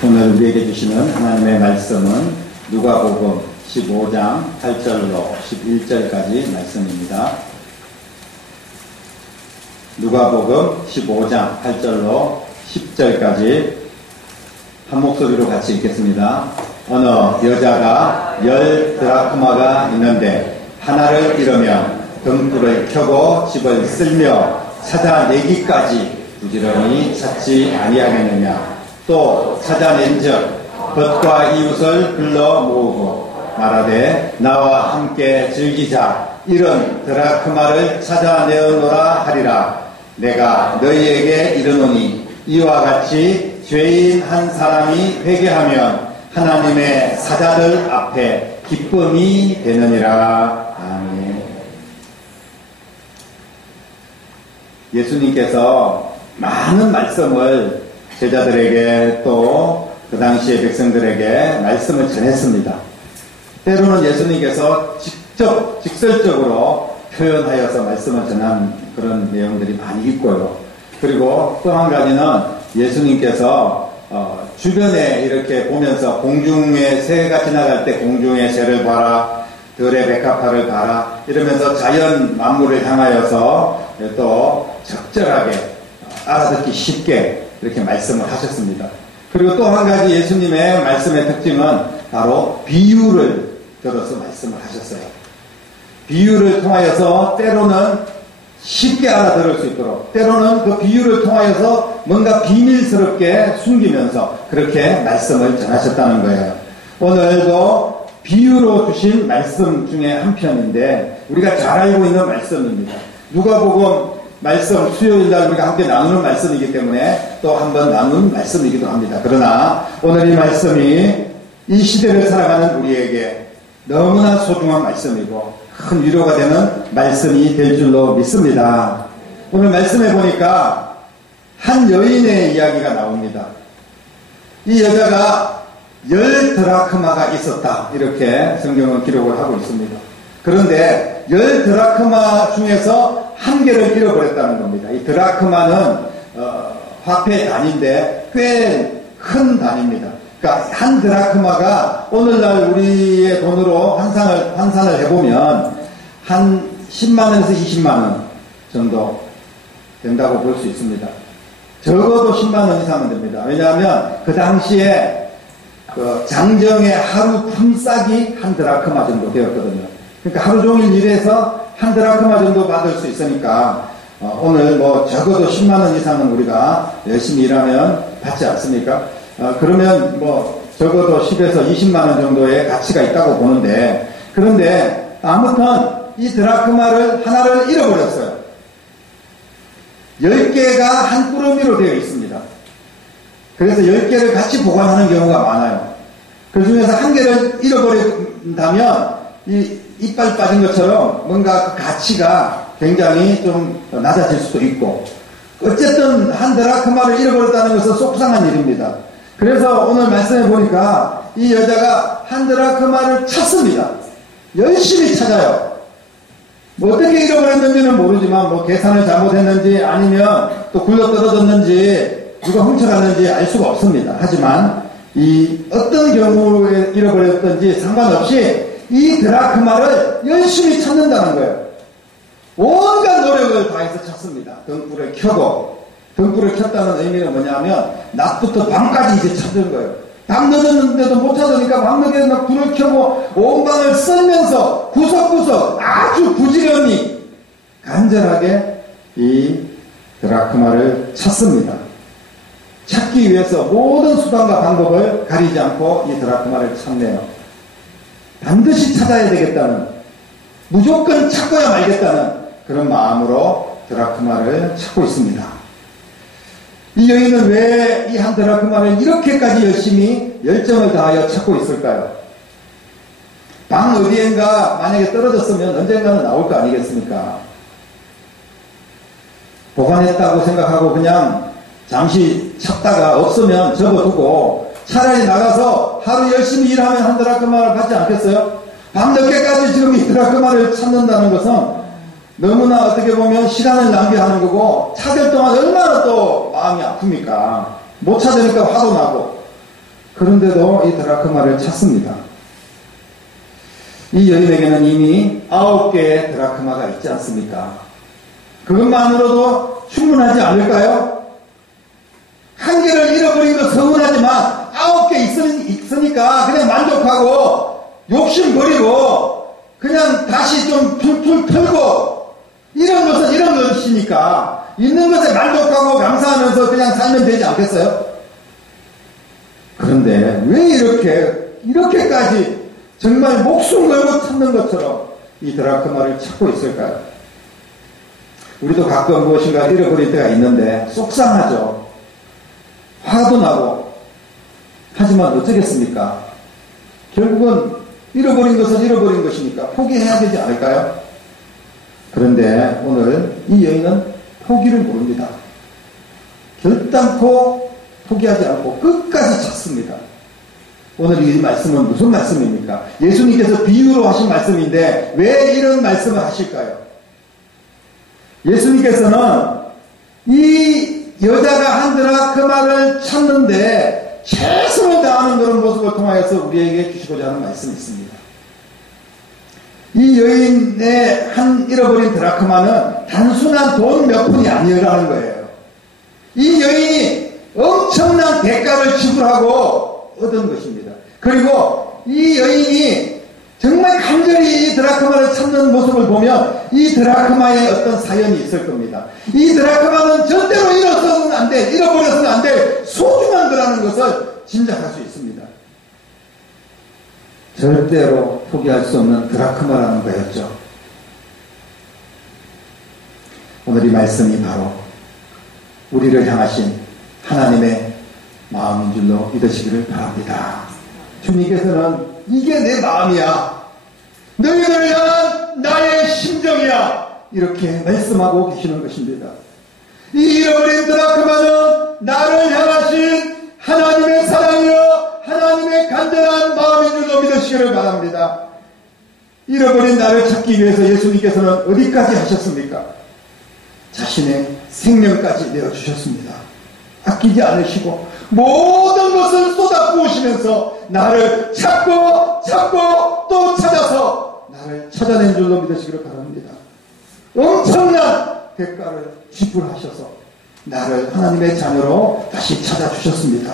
오늘 우리에게 주시는 하나님의 말씀은 누가복음 15장 8절로 11절까지 말씀입니다. 누가복음 15장 8절로 10절까지 한 목소리로 같이 읽겠습니다. 어느 여자가 10드라크마가 있는데 하나를 잃으면 등불을 켜고 집을 쓸며 찾아내기까지 부지런히 찾지 아니하겠느냐. 또 찾아낸즉 겉과 이웃을 불러 모으고 말하되 나와 함께 즐기자. 이런 드라크마를 찾아내었노라 하리라. 내가 너희에게 이르노니 이와 같이 죄인 한 사람이 회개하면 하나님의 사자들 앞에 기쁨이 되느니라. 아멘. 예수님께서 많은 말씀을 제자들에게 또 그 당시의 백성들에게 말씀을 전했습니다. 때로는 예수님께서 직접 직설적으로 표현하여서 말씀을 전한 그런 내용들이 많이 있고요. 그리고 또 한 가지는 예수님께서 주변에 이렇게 보면서 공중의 새가 지나갈 때 공중의 새를 봐라, 들의 백합화를 봐라 이러면서 자연 만물을 향하여서 또 적절하게 알아듣기 쉽게 이렇게 말씀을 하셨습니다. 그리고 또 한 가지 예수님의 말씀의 특징은 바로 비유를 들어서 말씀을 하셨어요. 비유를 통하여서 때로는 쉽게 알아들을 수 있도록, 때로는 그 비유를 통하여서 뭔가 비밀스럽게 숨기면서 그렇게 말씀을 전하셨다는 거예요. 오늘도 비유로 주신 말씀 중에 한 편인데 우리가 잘 알고 있는 말씀입니다. 누가복음 말씀 수요일날 우리가 함께 나누는 말씀이기 때문에 또 한 번 나누는 말씀이기도 합니다. 그러나 오늘 이 말씀이 이 시대를 살아가는 우리에게 너무나 소중한 말씀이고 큰 위로가 되는 말씀이 될 줄로 믿습니다. 오늘 말씀에 보니까 한 여인의 이야기가 나옵니다. 이 여자가 10드라크마가 있었다 이렇게 성경은 기록을 하고 있습니다. 그런데 10드라크마 중에서 한 개를 잃어버렸다는 겁니다. 이 드라크마는 화폐 단위인데 꽤 큰 단위입니다. 그러니까 한 드라크마가 오늘날 우리의 돈으로 환산을 해보면 한 10만원에서 20만원 정도 된다고 볼 수 있습니다. 적어도 10만원 이상은 됩니다. 왜냐하면 그 당시에 그 장정의 하루 품삯이 한 드라크마 정도 되었거든요. 그러니까 하루 종일 일해서 한 드라크마 정도 받을 수 있으니까 오늘 뭐 적어도 10만원 이상은 우리가 열심히 일하면 받지 않습니까? 그러면 뭐 적어도 10에서 20만원 정도의 가치가 있다고 보는데, 그런데 아무튼 이 드라크마를 하나를 잃어버렸어요. 10개가 한 꾸러미로 되어 있습니다. 그래서 10개를 같이 보관하는 경우가 많아요. 그 중에서 한 개를 잃어버린다면 이 이빨 빠진 것처럼 뭔가 그 가치가 굉장히 좀 낮아질 수도 있고, 어쨌든 한 드라크마를 잃어버렸다는 것은 속상한 일입니다. 그래서 오늘 말씀해 보니까 이 여자가 한 드라크마를 찾습니다. 열심히 찾아요. 뭐 어떻게 잃어버렸는지는 모르지만 뭐 계산을 잘못했는지 아니면 또 굴러떨어졌는지 누가 훔쳐갔는지 알 수가 없습니다. 하지만 이 어떤 경우에 잃어버렸든지 상관없이 이 드라크마를 열심히 찾는다는 거예요. 온갖 노력을 다해서 찾습니다. 등불을 켜고, 등불을 켰다는 의미는 뭐냐면 낮부터 밤까지 이제 찾는 거예요. 밤 늦었는데도 못 찾으니까 밤늦게 막 불을 켜고 온 방을 쓸면서 구석구석 아주 부지런히 간절하게 이 드라크마를 찾습니다. 찾기 위해서 모든 수단과 방법을 가리지 않고 이 드라크마를 찾네요. 반드시 찾아야 되겠다는, 무조건 찾고야 말겠다는 그런 마음으로 드라크마를 찾고 있습니다. 이 여인은 왜 이 한 드라크마를 이렇게까지 열심히 열정을 다하여 찾고 있을까요? 방 어디엔가 만약에 떨어졌으면 언젠가는 나올 거 아니겠습니까? 보관했다고 생각하고 그냥 잠시 찾다가 없으면 접어두고 차라리 나가서 하루 열심히 일하면 한 드라크마를 받지 않겠어요? 밤늦게까지 지금 이 드라크마를 찾는다는 것은 너무나 어떻게 보면 시간을 낭비하는 거고, 찾을 동안 얼마나 또 마음이 아픕니까? 못 찾으니까 화도 나고, 그런데도 이 드라크마를 찾습니다. 이 여인에게는 이미 9개의 드라크마가 있지 않습니까? 그것만으로도 충분하지 않을까요? 한 개를 잃어버린 건 서운하지만 9개 있으니까 그냥 만족하고 욕심 버리고 그냥 다시 좀 툴툴 털고 이런 것은 이런 것이니까 있는 것에 만족하고 감사하면서 그냥 살면 되지 않겠어요? 그런데 왜 이렇게까지 정말 목숨 걸고 찾는 것처럼 이 드라크마를 찾고 있을까요? 우리도 가끔 무엇인가 잃어버릴 때가 있는데 속상하죠. 화도 나고. 하지만 어쩌겠습니까? 결국은 잃어버린 것은 잃어버린 것이니까 포기해야 되지 않을까요? 그런데 오늘 이 여인은 포기를 모릅니다. 결단코 포기하지 않고 끝까지 찾습니다. 오늘 이 말씀은 무슨 말씀입니까? 예수님께서 비유로 하신 말씀인데 왜 이런 말씀을 하실까요? 예수님께서는 이 여자가 한 드라크마를 찾는데 최선을 다하는 그런 모습을 통하여서 우리에게 주시고자 하는 말씀이 있습니다. 이 여인의 한 잃어버린 드라크마는 단순한 돈 몇 푼이 아니라는 거예요. 이 여인이 엄청난 대가를 지불하고 얻은 것입니다. 그리고 이 여인이 정말 간절히 이 드라크마를 찾는 모습을 보면 이 드라크마에 어떤 사연이 있을 겁니다. 이 드라크마는 절대로 잃어버려서는 안 될 소중한 거라는 것을 짐작할 수 있습니다. 절대로 포기할 수 없는 드라크마라는 거였죠. 오늘 이 말씀이 바로 우리를 향하신 하나님의 마음인 줄로 믿으시기를 바랍니다. 주님께서는 이게 내 마음이야. 너희들을 향한 나의 심정이야. 이렇게 말씀하고 계시는 것입니다. 이 잃어버린 드라크마는 나를 향하신 하나님의 사랑이요 하나님의 간절한 마음인 줄로 믿으시기를 바랍니다. 잃어버린 나를 찾기 위해서 예수님께서는 어디까지 하셨습니까? 자신의 생명까지 내어주셨습니다. 아끼지 않으시고 모든 것을 쏟아부으시면서 나를 찾고 또 찾아서 나를 찾아낸 줄로 믿으시기를 바랍니다. 엄청난 대가를 지불하셔서 나를 하나님의 자녀로 다시 찾아주셨습니다.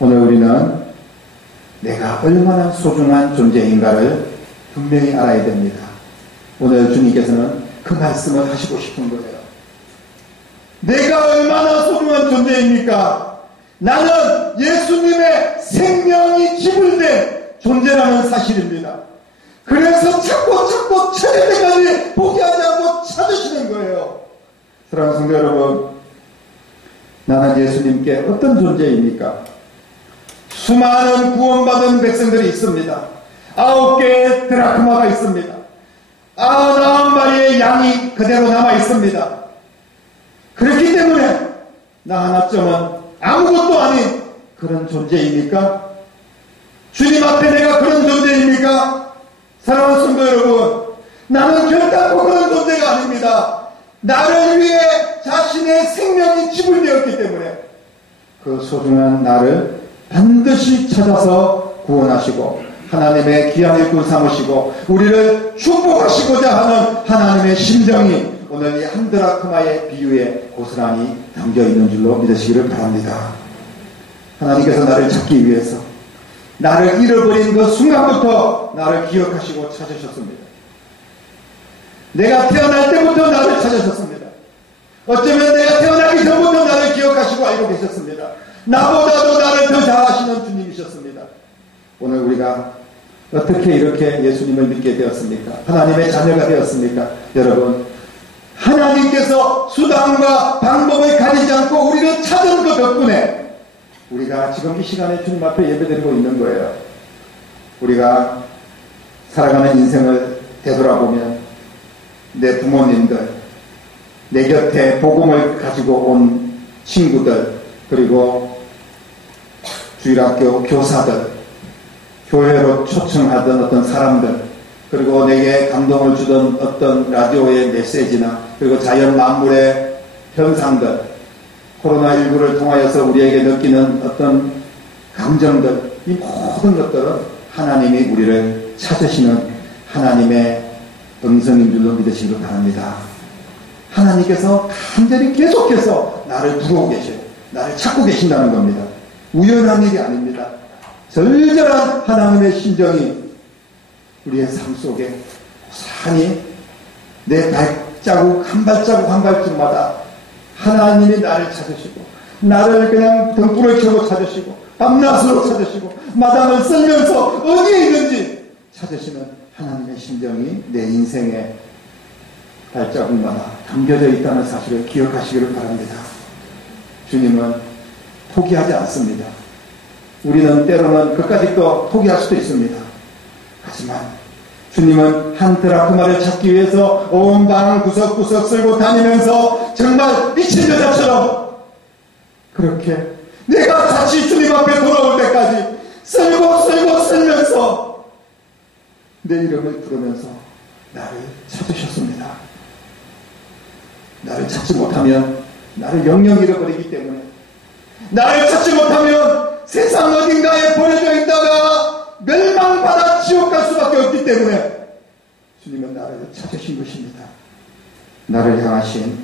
오늘 우리는 내가 얼마나 소중한 존재인가를 분명히 알아야 됩니다. 오늘 주님께서는 그 말씀을 하시고 싶은 거예요. 내가 얼마나 소중한 존재입니까? 나는 예수님의 생명이 지불된 존재라는 사실입니다. 그래서 찾고 찾을 때까지 포기하지 않고 찾으시는 거예요. 사랑하는 성도 여러분, 나는 예수님께 어떤 존재입니까? 수많은 구원받은 백성들이 있습니다. 9개의 드라크마가 있습니다. 99마리의 양이 그대로 남아 있습니다. 그렇기 때문에 나 하나쯤은 아무것도 아닌 그런 존재입니까? 주님 앞에 내가 그런 존재입니까? 사랑하는 성도 여러분, 나는 결단코 그런 존재가 아닙니다. 나를 위해 자신의 생명이 지불되었기 때문에 그 소중한 나를 반드시 찾아서 구원하시고 하나님의 귀한 일꾼 삼으시고 우리를 축복하시고자 하는 하나님의 심정이 오늘 이 한 드라크마의 비유에 고스란히 담겨있는 줄로 믿으시기를 바랍니다. 하나님께서 나를 찾기 위해서 나를 잃어버린 그 순간부터 나를 기억하시고 찾으셨습니다. 내가 태어날 때부터 나를 찾으셨습니다. 어쩌면 내가 태어나기 전부터 나를 기억하시고 알고 계셨습니다. 나보다도 나를 더 잘 아시는 주님이셨습니다. 오늘 우리가 어떻게 이렇게 예수님을 믿게 되었습니까? 하나님의 자녀가 되었습니까? 여러분, 하나님께서 수단과 방법을 가리지 않고 우리를 찾은 것 덕분에 우리가 지금 이 시간에 주님 앞에 예배드리고 있는 거예요. 우리가 살아가는 인생을 되돌아보면 내 부모님들, 내 곁에 복음을 가지고 온 친구들, 그리고 주일학교 교사들, 교회로 초청하던 어떤 사람들, 그리고 내게 감동을 주던 어떤 라디오의 메시지나 그리고 자연 만물의 현상들, 코로나19를 통하여서 우리에게 느끼는 어떤 감정들, 이 모든 것들은 하나님이 우리를 찾으시는 하나님의 음성인 줄로 믿으시기 바랍니다. 하나님께서 간절히 계속해서 나를 부르고 계셔요. 나를 찾고 계신다는 겁니다. 우연한 일이 아닙니다. 절절한 하나님의 심정이 우리의 삶 속에 고스란히 내 발자국 한 발자국 한 발자국마다 하나님이 나를 찾으시고 나를 그냥 등불을 켜고 찾으시고 밤낮으로 찾으시고 마당을 쓸면서 어디에 있는지 찾으시는 하나님의 심정이 내 인생의 발자국마다 담겨져 있다는 사실을 기억하시기를 바랍니다. 주님은 포기하지 않습니다. 우리는 때로는 끝까지 또 포기할 수도 있습니다. 하지만 주님은 한 드라크마를 찾기 위해서 온 방을 구석구석 쓸고 다니면서 정말 미친 여자처럼 그렇게 내가 다시 주님 앞에 돌아올 때까지 쓸면서 내 이름을 부르면서 나를 찾으셨습니다. 나를 찾지 못하면 나를 영영 잃어버리기 때문에, 나를 찾지 못하면 세상 어딘가에 버려져 있다가 멸망받아 지옥 갈 수밖에 없기 때문에 주님은 나를 찾으신 것입니다. 나를 향하신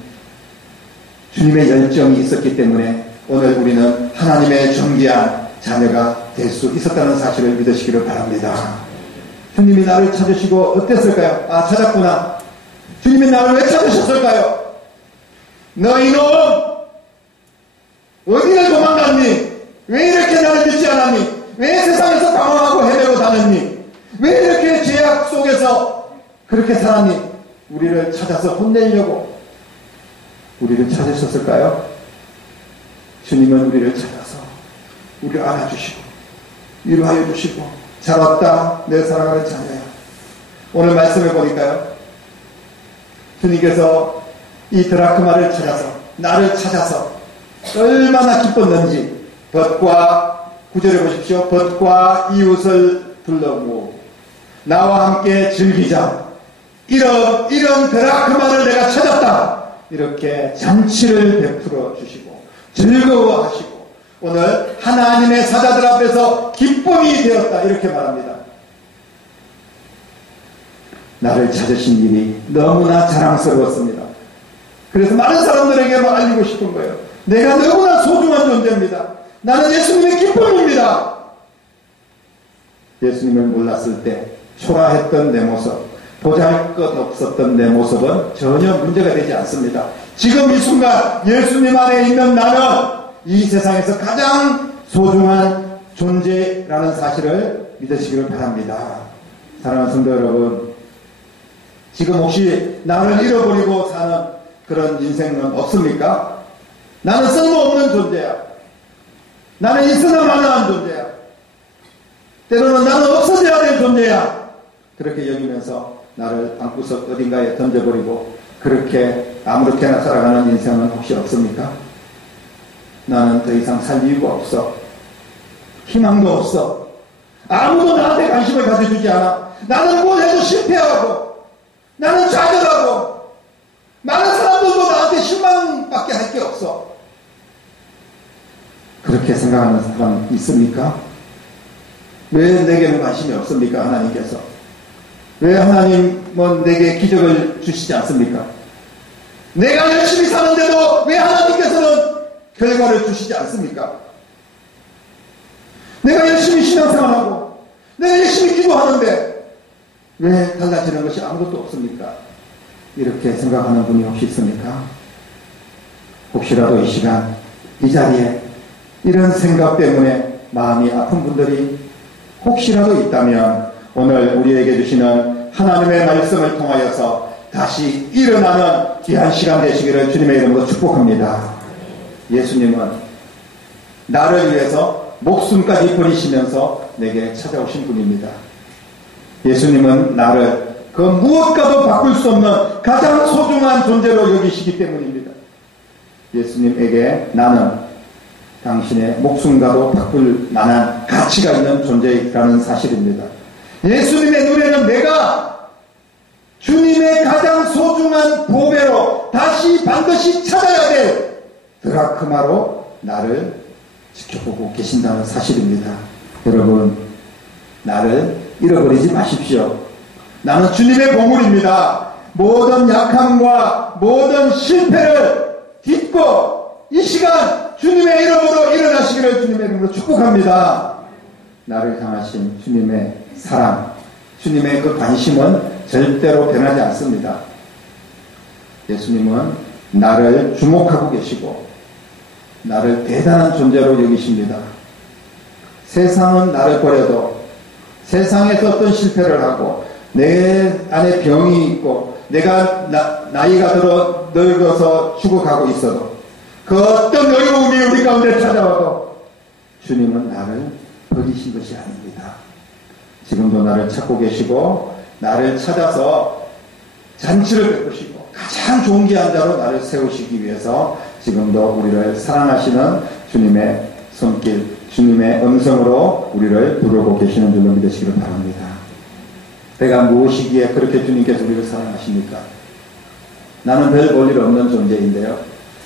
주님의 열정이 있었기 때문에 오늘 우리는 하나님의 존귀한 자녀가 될 수 있었다는 사실을 믿으시기를 바랍니다. 주님이 나를 찾으시고 어땠을까요? 아, 찾았구나. 주님이 나를 왜 찾으셨을까요? 너희는 어디를 도망갔니? 왜 이렇게 나를 믿지 않았니? 왜 세상에서 방황하고 헤매고 다녔니? 왜 이렇게 죄악 속에서 그렇게 살았니? 우리를 찾아서 혼내려고 우리를 찾으셨을까요? 주님은 우리를 찾아서 우리를 안아주시고 위로하여 주시고 잘 왔다 내 사랑하는 자녀야. 오늘 말씀을 보니까요, 주님께서 이 드라크마를 찾아서 나를 찾아서 얼마나 기뻤는지 벗과 구절해 보십시오. 벗과 이웃을 불러고 나와 함께 즐기자. 이런 드라크마를 내가 찾았다. 이렇게 잔치를 베풀어 주시고 즐거워하시고 오늘 하나님의 사자들 앞에서 기쁨이 되었다. 이렇게 말합니다. 나를 찾으신 일이 너무나 자랑스러웠습니다. 그래서 많은 사람들에게 알리고 싶은 거예요. 내가 너무나 소중한 존재입니다. 나는 예수님의 기쁨입니다. 예수님을 몰랐을 때 초라했던 내 모습, 보잘것없었던 내 모습은 전혀 문제가 되지 않습니다. 지금 이 순간 예수님 안에 있는 나는 이 세상에서 가장 소중한 존재라는 사실을 믿으시기를 바랍니다. 사랑하는 성도 여러분, 지금 혹시 나를 잃어버리고 사는 그런 인생은 없습니까? 나는 쓸모없는 존재야. 나는 있으나 마나한 존재야. 때로는 나는 없어져야 될 존재야. 그렇게 여기면서 나를 방구석 어딘가에 던져버리고 그렇게 아무렇게나 살아가는 인생은 혹시 없습니까? 나는 더 이상 살 이유가 없어. 희망도 없어. 아무도 나한테 관심을 가져주지 않아. 나는 뭘 해도 실패하고 나는 좌절하고 많은 사람들도 나한테 실망밖에 할 게 없어. 그렇게 생각하는 사람 있습니까? 왜 내게는 관심이 없습니까? 하나님께서. 왜 하나님은 내게 기적을 주시지 않습니까? 내가 열심히 사는데도 왜 하나님께서는 결과를 주시지 않습니까? 내가 열심히 신앙생활하고 내가 열심히 기도하는데 왜 달라지는 것이 아무것도 없습니까? 이렇게 생각하는 분이 혹시 있습니까? 혹시라도 이 시간 이 자리에 이런 생각 때문에 마음이 아픈 분들이 혹시라도 있다면 오늘 우리에게 주시는 하나님의 말씀을 통하여서 다시 일어나는 귀한 시간 되시기를 주님의 이름으로 축복합니다. 예수님은 나를 위해서 목숨까지 버리시면서 내게 찾아오신 분입니다. 예수님은 나를 그 무엇과도 바꿀 수 없는 가장 소중한 존재로 여기시기 때문입니다. 예수님에게 나는 당신의 목숨과도 바꿀 만한 가치가 있는 존재라는 사실입니다. 예수님의 눈에는 내가 주님의 가장 소중한 보배로 다시 반드시 찾아야 될 드라크마로 나를 지켜보고 계신다는 사실입니다. 여러분, 나를 잃어버리지 마십시오. 나는 주님의 보물입니다. 모든 약함과 모든 실패를 딛고 이 시간 주님의 이름으로 일어나시기를 주님의 이름으로 축복합니다. 나를 향하신 주님의 사랑, 주님의 그 관심은 절대로 변하지 않습니다. 예수님은 나를 주목하고 계시고 나를 대단한 존재로 여기십니다. 세상은 나를 버려도, 세상에서 어떤 실패를 하고 내 안에 병이 있고 내가 나이가 들어 늙어서 죽어가고 있어도 그 어떤 어려움이 우리 가운데 찾아와도 주님은 나를 버리신 것이 아닙니다. 지금도 나를 찾고 계시고 나를 찾아서 잔치를 베푸시고 가장 좋은 귀한 자로 나를 세우시기 위해서 지금도 우리를 사랑하시는 주님의 손길, 주님의 음성으로 우리를 부르고 계시는 줄로 믿으시기를 바랍니다. 내가 무엇이기에 그렇게 주님께서 우리를 사랑하십니까? 나는 별 볼 일 없는 존재인데요.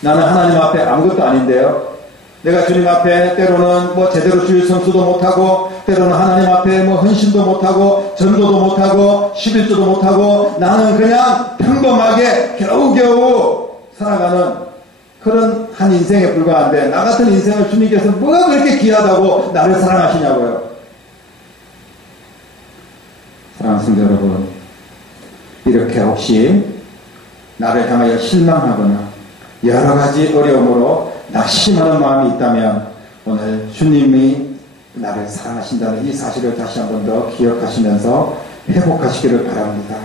나는 하나님 앞에 아무것도 아닌데요. 내가 주님 앞에 때로는 제대로 주일 성수도 못하고 때로는 하나님 앞에 헌신도 못하고 전도도 못하고 11조도 못하고 나는 그냥 평범하게 겨우겨우 살아가는 그런 한 인생에 불과한데 나 같은 인생을 주님께서 뭐가 그렇게 귀하다고 나를 사랑하시냐고요. 사랑하는 성도 여러분, 이렇게 혹시 나를 향하여 실망하거나 여러 가지 어려움으로 낙심하는 마음이 있다면 오늘 주님이 나를 사랑하신다는 이 사실을 다시 한 번 더 기억하시면서 회복하시기를 바랍니다.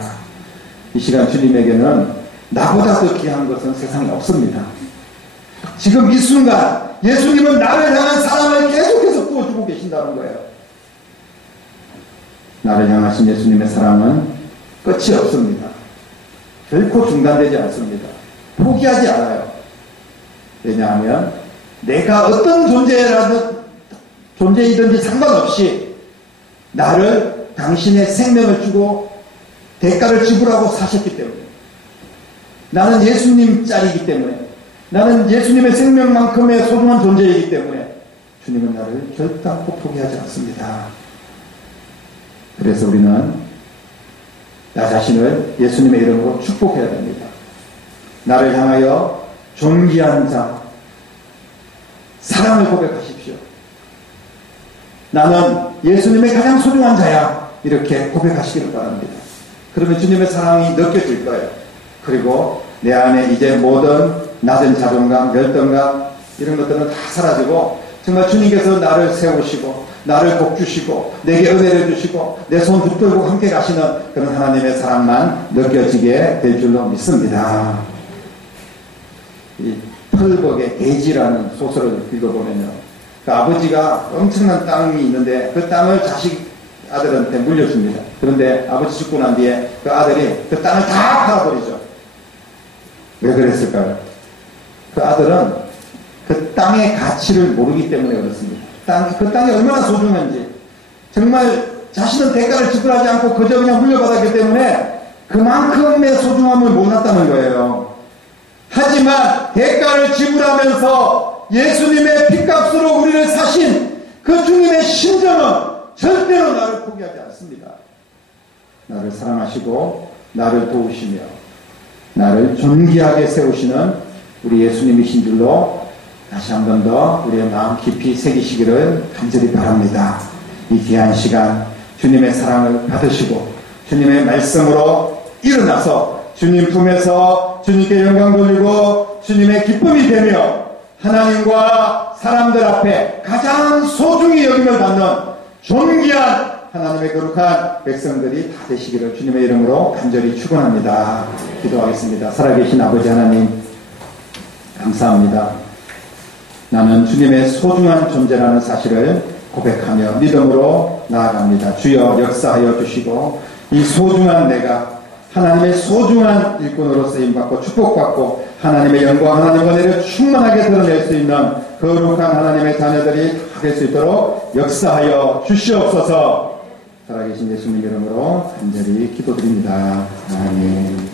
이 시간 주님에게는 나보다 더 귀한 것은 세상에 없습니다. 지금 이 순간 예수님은 나를 향한 사랑을 계속해서 부어주고 계신다는 거예요. 나를 향하신 예수님의 사랑은 끝이 없습니다. 결코 중단되지 않습니다. 포기하지 않아요. 왜냐하면 내가 어떤 존재이든지 상관없이 나를 당신의 생명을 주고 대가를 지불하고 사셨기 때문에, 나는 예수님 짤이기 때문에, 나는 예수님의 생명만큼의 소중한 존재이기 때문에 주님은 나를 결단코 포기하지 않습니다. 그래서 우리는 나 자신을 예수님의 이름으로 축복해야 됩니다. 나를 향하여 존귀한 자, 사랑을 고백하십시오. 나는 예수님의 가장 소중한 자야. 이렇게 고백하시기를 바랍니다. 그러면 주님의 사랑이 느껴질 거예요. 그리고 내 안에 이제 모든 낮은 자존감, 열등감 이런 것들은 다 사라지고 정말 주님께서 나를 세우시고 나를 복주시고 내게 은혜를 주시고 내 손 붙들고 함께 가시는 그런 하나님의 사랑만 느껴지게 될 줄로 믿습니다. 이 펄벅의 돼지라는 소설을 읽어보면요, 그 아버지가 엄청난 땅이 있는데 그 땅을 아들한테 물려줍니다. 그런데 아버지 죽고 난 뒤에 그 아들이 그 땅을 다 팔아버리죠. 왜 그랬을까요? 그 아들은 그 땅의 가치를 모르기 때문에 그렇습니다. 그 땅이 얼마나 소중한지, 정말 자신은 대가를 지불하지 않고 그저 그냥 물려받았기 때문에 그만큼의 소중함을 몰랐다는 거예요. 하지만 대가를 지불하면서 예수님의 핏값으로 우리를 사신 그 주님의 심정은 절대로 나를 포기하지 않습니다. 나를 사랑하시고 나를 도우시며 나를 존귀하게 세우시는 우리 예수님이신 줄로 다시 한 번 더 우리의 마음 깊이 새기시기를 간절히 바랍니다. 이 귀한 시간 주님의 사랑을 받으시고 주님의 말씀으로 일어나서 주님 품에서 주님께 영광 돌리고 주님의 기쁨이 되며 하나님과 사람들 앞에 가장 소중히 여김을 받는 존귀한 하나님의 거룩한 백성들이 다 되시기를 주님의 이름으로 간절히 축원합니다. 기도하겠습니다. 살아계신 아버지 하나님, 감사합니다. 나는 주님의 소중한 존재라는 사실을 고백하며 믿음으로 나아갑니다. 주여 역사하여 주시고 이 소중한 내가 하나님의 소중한 일꾼으로 쓰임받고 축복받고 하나님의 영광, 하나님의 은혜를 충만하게 드러낼 수 있는 거룩한 하나님의 자녀들이 될 수 있도록 역사하여 주시옵소서. 살아계신 예수님 이름으로 간절히 기도드립니다. 아멘.